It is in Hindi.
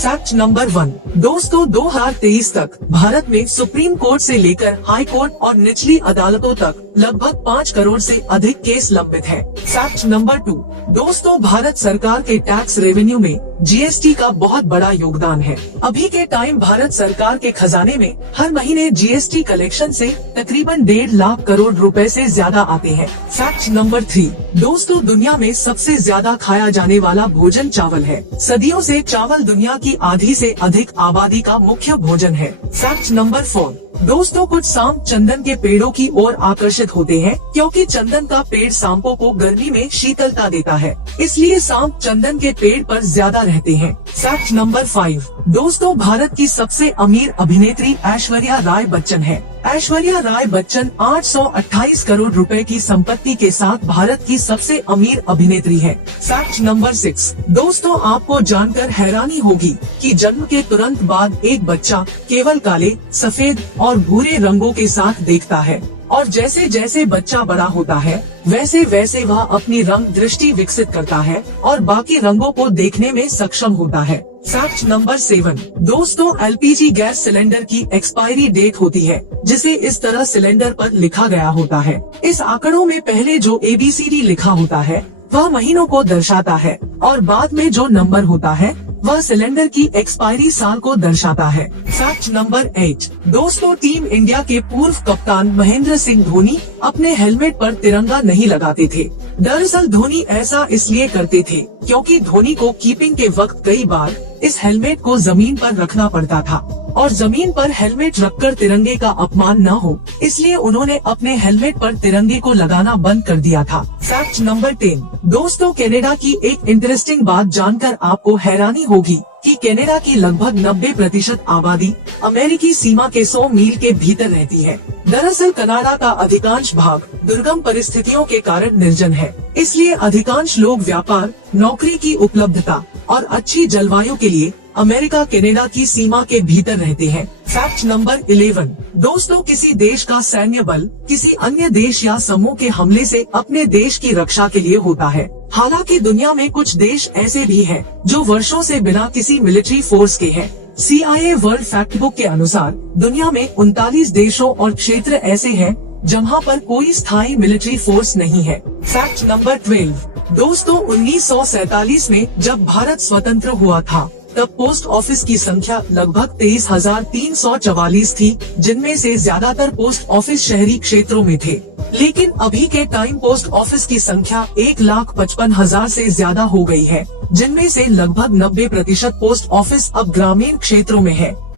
Fact number 1। दोस्तों 2023 तक भारत में सुप्रीम कोर्ट से लेकर हाई कोर्ट और निचली अदालतों तक लगभग 5 करोड़ से अधिक केस लंबित है। Fact number 2। दोस्तों भारत सरकार के टैक्स रेवेन्यू में जीएसटी का बहुत बड़ा योगदान है। अभी के टाइम भारत सरकार के खजाने में हर महीने जीएसटी कलेक्शन से तकरीबन 1.5 लाख करोड़ रुपए से ज्यादा आते हैं। Fact number 3। दोस्तों दुनिया में सबसे ज्यादा खाया जाने वाला भोजन चावल है। सदियों से चावल दुनिया की आधी से अधिक आबादी का मुख्य भोजन है। Fact number 4। दोस्तों कुछ सांप चंदन के पेड़ों की ओर आकर्षित होते हैं क्योंकि चंदन का पेड़ सांपों को गर्मी में शीतलता देता है, इसलिए सांप चंदन के पेड़ पर ज्यादा रहते हैं। Fact number 5। दोस्तों भारत की सबसे अमीर अभिनेत्री ऐश्वर्या राय बच्चन है। ऐश्वर्या राय बच्चन 828 करोड़ रुपए की संपत्ति के साथ भारत की सबसे अमीर अभिनेत्री है। Fact number 6। दोस्तों आपको जानकर हैरानी होगी कि जन्म के तुरंत बाद एक बच्चा केवल काले, सफेद और भूरे रंगों के साथ देखता है और जैसे जैसे बच्चा बड़ा होता है वैसे वैसे वह अपनी रंग दृष्टि विकसित करता है और बाकी रंगों को देखने में सक्षम होता है। Fact number 7। दोस्तों एलपीजी गैस सिलेंडर की एक्सपायरी डेट होती है जिसे इस तरह सिलेंडर पर लिखा गया होता है। इस आंकड़ों में पहले जो ABCD लिखा होता है वह महीनों को दर्शाता है और बाद में जो नंबर होता है वह सिलेंडर की एक्सपायरी साल को दर्शाता है। Fact number 8। दोस्तों टीम इंडिया के पूर्व कप्तान महेंद्र सिंह धोनी अपने हेलमेट पर तिरंगा नहीं लगाते थे। दरअसल धोनी ऐसा इसलिए करते थे क्योंकि धोनी को कीपिंग के वक्त कई बार इस हेलमेट को जमीन पर रखना पड़ता था और जमीन पर हेलमेट रखकर तिरंगे का अपमान न हो, इसलिए उन्होंने अपने हेलमेट पर तिरंगे को लगाना बंद कर दिया था। Fact number 10। दोस्तों कनाडा की एक इंटरेस्टिंग बात जानकर आपको हैरानी होगी कि कनाडा की लगभग 90% आबादी अमेरिकी सीमा के 100 मील के भीतर रहती है। दरअसल कनाडा का अधिकांश भाग दुर्गम परिस्थितियों के कारण निर्जन है, इसलिए अधिकांश लोग व्यापार, नौकरी की उपलब्धता और अच्छी जलवायु के लिए अमेरिका कनाडा की सीमा के भीतर रहते हैं। Fact number 11। दोस्तों किसी देश का सैन्य बल किसी अन्य देश या समूह के हमले से अपने देश की रक्षा के लिए होता है। हालांकि दुनिया में कुछ देश ऐसे भी हैं जो वर्षों से बिना किसी मिलिट्री फोर्स के हैं। CIA वर्ल्ड फैक्ट बुक के अनुसार दुनिया में 39 देशों और क्षेत्र ऐसे हैं जहाँ पर कोई स्थायी मिलिट्री फोर्स नहीं है। Fact number 12। दोस्तों 1947 में जब भारत स्वतंत्र हुआ था तब पोस्ट ऑफिस की संख्या लगभग 23,344 थी, जिनमें से ज्यादातर पोस्ट ऑफिस शहरी क्षेत्रों में थे। लेकिन अभी के टाइम पोस्ट ऑफिस की संख्या 1,55,000 से ज्यादा हो गई है, जिनमें से लगभग 90% पोस्ट ऑफिस अब ग्रामीण क्षेत्रों में है।